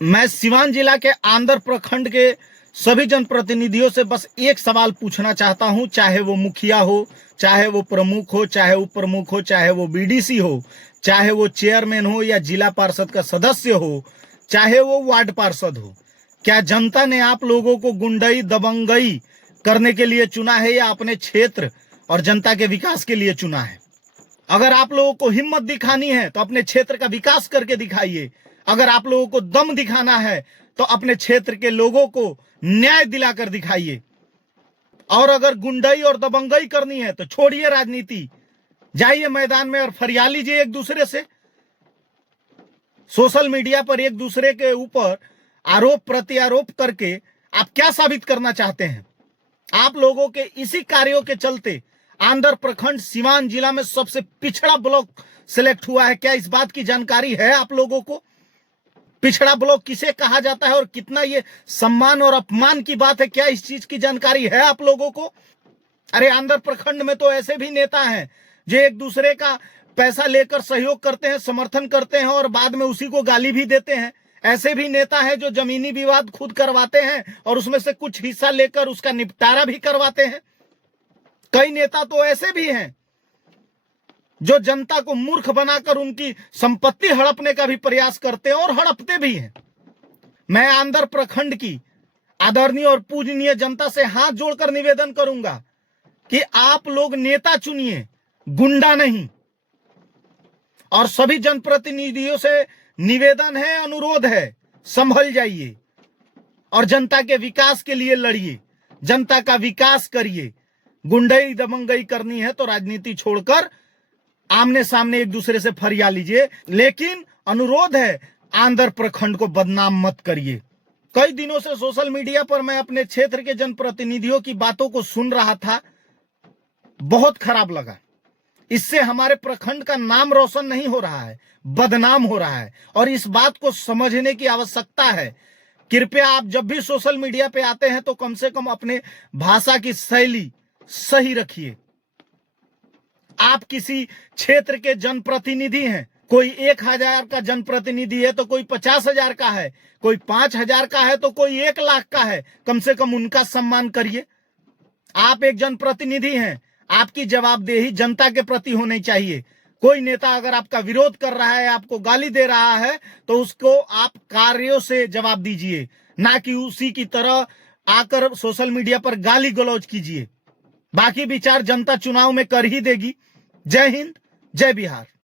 मैं सिवान जिला के आंदर प्रखंड के सभी जनप्रतिनिधियों से बस एक सवाल पूछना चाहता हूं, चाहे वो मुखिया हो, चाहे वो प्रमुख हो, चाहे उप प्रमुख हो, चाहे वो बीडीसी हो, चाहे वो चेयरमैन हो या जिला पार्षद का सदस्य हो, चाहे वो वार्ड पार्षद हो। क्या जनता ने आप लोगों को गुंडई दबंगई करने के लिए चुना है या अपने क्षेत्र और जनता के विकास के लिए चुना है? अगर आप लोगों को हिम्मत दिखानी है तो अपने क्षेत्र का विकास करके दिखाइए। अगर आप लोगों को दम दिखाना है तो अपने क्षेत्र के लोगों को न्याय दिलाकर दिखाइए। और अगर गुंडई और दबंगई करनी है तो छोड़िए राजनीति, जाइए मैदान में और फरिया लीजिए एक दूसरे से। सोशल मीडिया पर एक दूसरे के ऊपर आरोप प्रत्यारोप करके आप क्या साबित करना चाहते हैं? आप लोगों के इसी कार्यों के चलते आंध्र प्रखंड सिवान जिला में सबसे पिछड़ा ब्लॉक सिलेक्ट हुआ है। क्या इस बात की जानकारी है आप लोगों को? पिछड़ा ब्लॉक किसे कहा जाता है और कितना ये सम्मान और अपमान की बात है, क्या इस चीज की जानकारी है आप लोगों को? अरे आंध्र प्रखंड में तो ऐसे भी नेता हैं जो एक दूसरे का पैसा लेकर सहयोग करते हैं, समर्थन करते हैं और बाद में उसी को गाली भी देते हैं। ऐसे भी नेता हैं जो जमीनी विवाद खुद करवाते हैं और उसमें से कुछ हिस्सा लेकर उसका निपटारा भी करवाते हैं। कई नेता तो ऐसे भी हैं जो जनता को मूर्ख बनाकर उनकी संपत्ति हड़पने का भी प्रयास करते हैं और हड़पते भी हैं। मैं आंध्र प्रखंड की आदरणीय और पूजनीय जनता से हाथ जोड़कर निवेदन करूंगा कि आप लोग नेता चुनिए, गुंडा नहीं। और सभी जनप्रतिनिधियों से निवेदन है, अनुरोध है, संभल जाइए और जनता के विकास के लिए लड़िए, जनता का विकास करिए। गुंडई दबंगई करनी है तो राजनीति छोड़कर आमने सामने एक दूसरे से फरिया लीजिए, लेकिन अनुरोध है आंध्र प्रखंड को बदनाम मत करिए। कई दिनों से सोशल मीडिया पर मैं अपने क्षेत्र के जनप्रतिनिधियों की बातों को सुन रहा था, बहुत खराब लगा। इससे हमारे प्रखंड का नाम रोशन नहीं हो रहा है, बदनाम हो रहा है और इस बात को समझने की आवश्यकता है। कृपया आप जब भी सोशल मीडिया पे आते हैं तो कम से कम अपने भाषा की शैली सही रखिए। आप किसी क्षेत्र के जनप्रतिनिधि हैं, कोई 1000 का जनप्रतिनिधि है तो कोई 50,000 का है, कोई 5,000 का है तो कोई 1,00,000 का है। कम से कम उनका सम्मान करिए। आप एक जनप्रतिनिधि हैं, आपकी जवाबदेही जनता के प्रति होनी चाहिए। कोई नेता अगर आपका विरोध कर रहा है, आपको गाली दे रहा है तो उसको आप कार्यों से जवाब दीजिए, ना कि उसी की तरह आकर सोशल मीडिया पर गाली गलौज कीजिए। बाकी विचार जनता चुनाव में कर ही देगी। जय हिंद, जय बिहार।